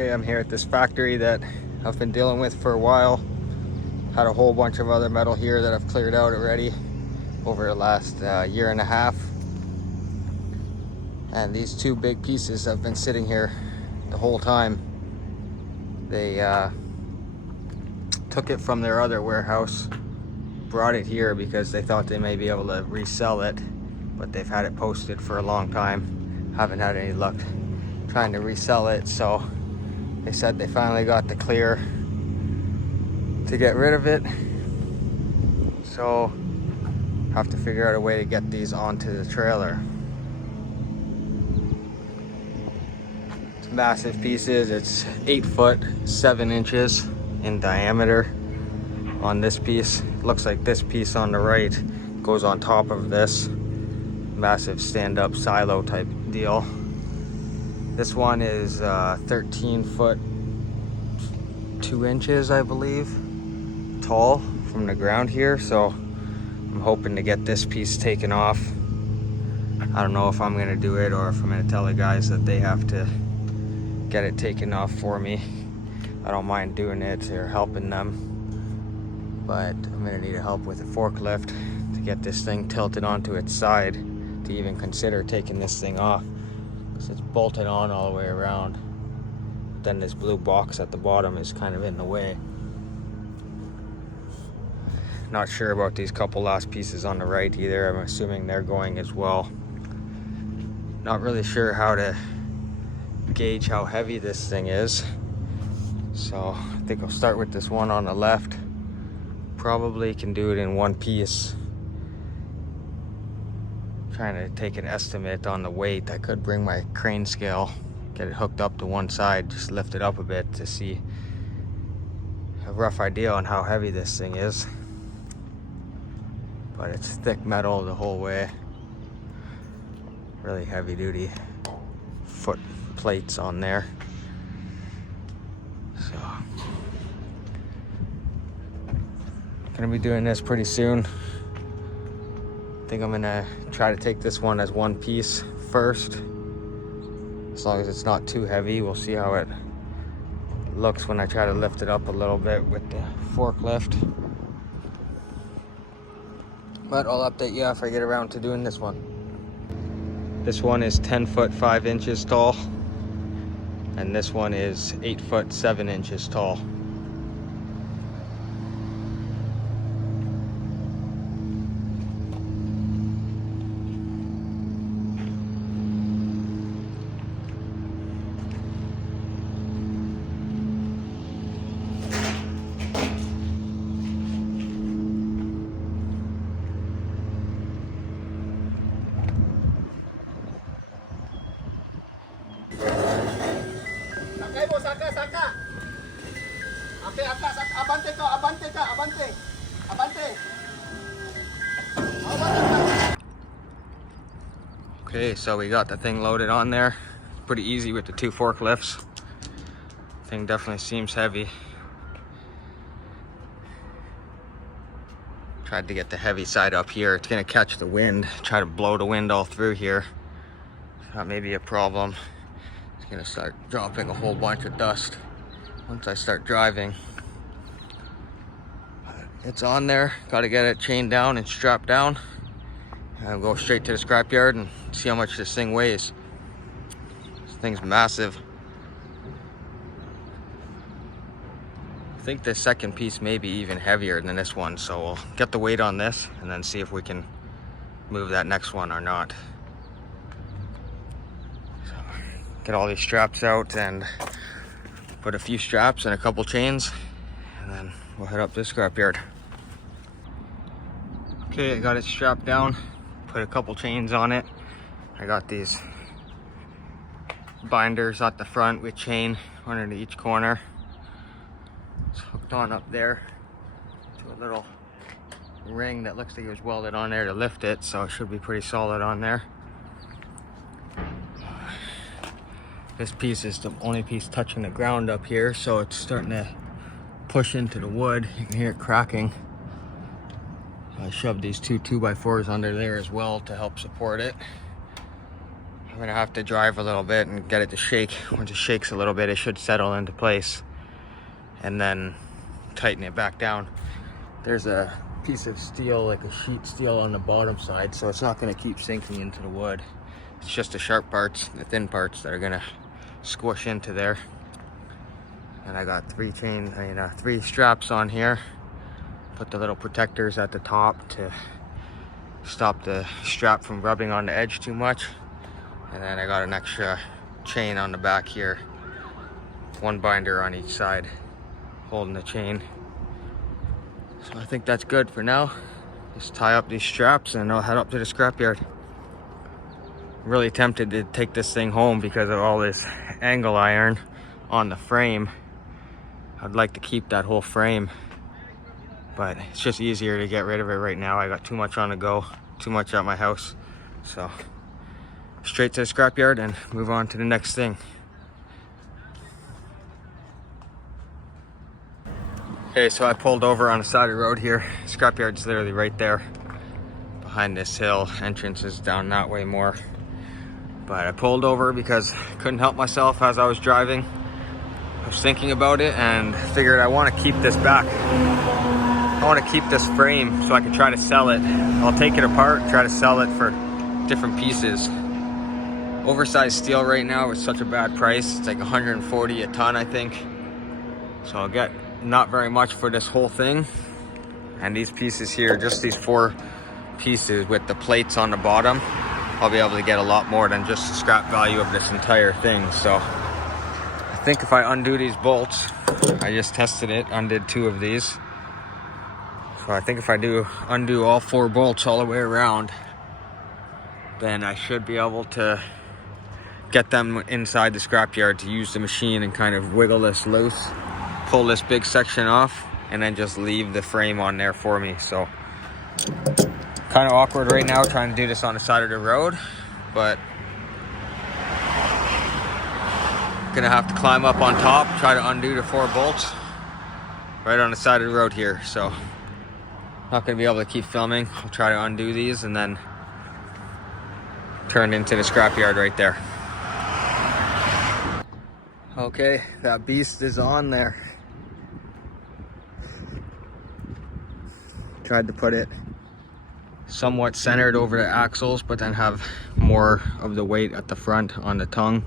Okay, I'm here at this factory that I've been dealing with for a while. Had a whole bunch of other metal here that I've cleared out already over the last year and a half. And these two big pieces have been sitting here the whole time. They took it from their other warehouse, brought it here because they thought they may be able to resell it, but they've had it posted for a long time. Haven't had any luck trying to resell it, so they said they finally got the clear to get rid of it. So have to figure out a way to get these onto the trailer. It's massive pieces. It's 8 foot 7 inches in diameter on this piece. It looks like this piece on the right goes on top of this massive stand-up silo type deal. This one is 13 foot 2 inches, I believe, tall from the ground here. So I'm hoping to get this piece taken off. I don't know if I'm gonna do it or if I'm gonna tell the guys that they have to get it taken off for me. I don't mind doing it or helping them, but I'm gonna need help with a forklift to get this thing tilted onto its side to even consider taking this thing off. It's bolted on all the way around. Then this blue box at the bottom is kind of in the way. Not sure about these couple last pieces on the right either. I'm assuming they're going as well. Not really sure how to gauge how heavy this thing is. So I think I'll start with this one on the left. Probably can do it in one piece. Trying to take an estimate on the weight. I could bring my crane scale, get it hooked up to one side, just lift it up a bit to see a rough idea on how heavy this thing is. But it's thick metal the whole way. Really heavy duty foot plates on there. So gonna be doing this pretty soon. I think I'm gonna try to take this one as one piece first. As long as it's not too heavy, we'll see how it looks when I try to lift it up a little bit with the forklift. But I'll update you if I get around to doing this one. This one is 10 foot 5 inches tall, and this one is 8 foot 7 inches tall. Saka. Okay, abante ka, abante. Okay, so we got the thing loaded on there. Pretty easy with the two forklifts. Thing definitely seems heavy. Tried to get the heavy side up here. It's gonna catch the wind, try to blow the wind all through here. That may be a problem. It's gonna start dropping a whole bunch of dust once I start driving. It's on there, gotta get it chained down and strapped down. And go straight to the scrapyard and see how much this thing weighs. This thing's massive. I think the second piece may be even heavier than this one, so we'll get the weight on this and then see if we can move that next one or not. So, get all these straps out and put a few straps and a couple chains, and then we'll head up to the scrapyard. Okay, I got it strapped down, put a couple chains on it. I got these binders at the front with chain, one into each corner. It's hooked on up there to a little ring that looks like it was welded on there to lift it, so it should be pretty solid on there. This piece is the only piece touching the ground up here, so it's starting to push into the wood. You can hear it cracking. I shoved these two 2x4s under there as well to help support it. gonna have to drive a little bit and get it to shake. Once it shakes a little bit, it should settle into place, and then tighten it back down. There's a piece of steel, like a sheet steel on the bottom side, so it's not gonna keep sinking into the wood. It's just the sharp parts, the thin parts that are gonna squish into there. And I got three straps on here. Put the little protectors at the top to stop the strap from rubbing on the edge too much. And then I got an extra chain on the back here. One binder on each side holding the chain. So I think that's good for now. Just tie up these straps and I'll head up to the scrapyard. I'm really tempted to take this thing home because of all this angle iron on the frame. I'd like to keep that whole frame, but it's just easier to get rid of it right now. I got too much on the go, too much at my house. So straight to the scrapyard and move on to the next thing. Okay, so I pulled over on the side of the road here. Scrapyard's literally right there behind this hill. Entrance is down that way more. But I pulled over because I couldn't help myself as I was driving. I was thinking about it and figured I want to keep this back. I want to keep this frame so I can try to sell it. I'll take it apart, try to sell it for different pieces. Oversized steel right now is such a bad price. It's like 140 a ton, I think. So I'll get not very much for this whole thing. And these pieces here, just these 4 pieces with the plates on the bottom, I'll be able to get a lot more than just the scrap value of this entire thing. So I think if I undo these bolts, I just tested it, undid 2 of these. So I think if I do undo all 4 bolts all the way around, then I should be able to get them inside the scrapyard to use the machine and kind of wiggle this loose, pull this big section off, and then just leave the frame on there for me. So kind of awkward right now trying to do this on the side of the road, but gonna have to climb up on top, try to undo the 4 bolts right on the side of the road here. So not gonna be able to keep filming. I'll try to undo these and then turn into the scrapyard right there. Okay, that beast is on there. Tried to put it somewhat centered over the axles, but then have more of the weight at the front on the tongue.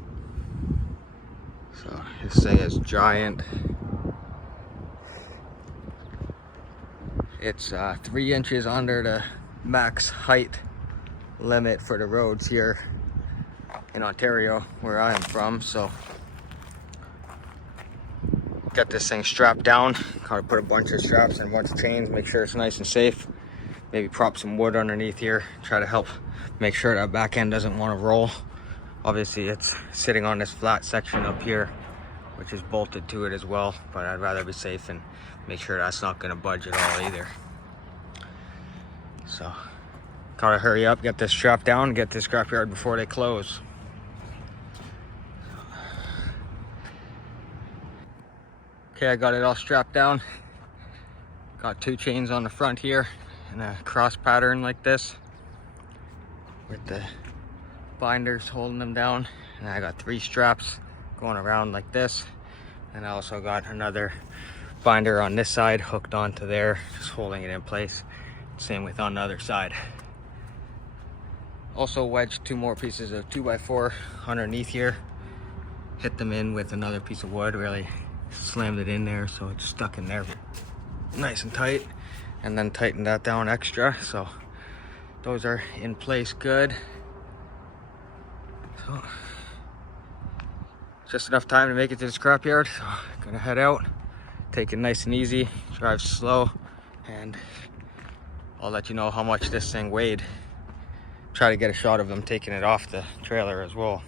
So this thing is giant. It's 3 inches under the max height limit for the roads here in Ontario, where I am from. So got this thing strapped down. Gotta put a bunch of straps and a bunch of chains, make sure it's nice and safe. Maybe prop some wood underneath here, try to help make sure that back end doesn't want to roll. Obviously it's sitting on this flat section up here, which is bolted to it as well, but I'd rather be safe and make sure that's not going to budge at all either. So gotta hurry up, get this strapped down, get this scrapyard before they close. Okay, I got it all strapped down. Got 2 chains on the front here in a cross pattern like this with the binders holding them down. And I got 3 straps going around like this. And I also got another binder on this side hooked onto there, just holding it in place. Same with on the other side. Also wedged 2 more pieces of 2x4 underneath here. Hit them in with another piece of wood, really slammed it in there so it's stuck in there nice and tight, and then tightened that down extra. So those are in place good. So just enough time to make it to the scrapyard. So I'm gonna head out, take it nice and easy, drive slow, and I'll let you know how much this thing weighed. Try to get a shot of them taking it off the trailer as well.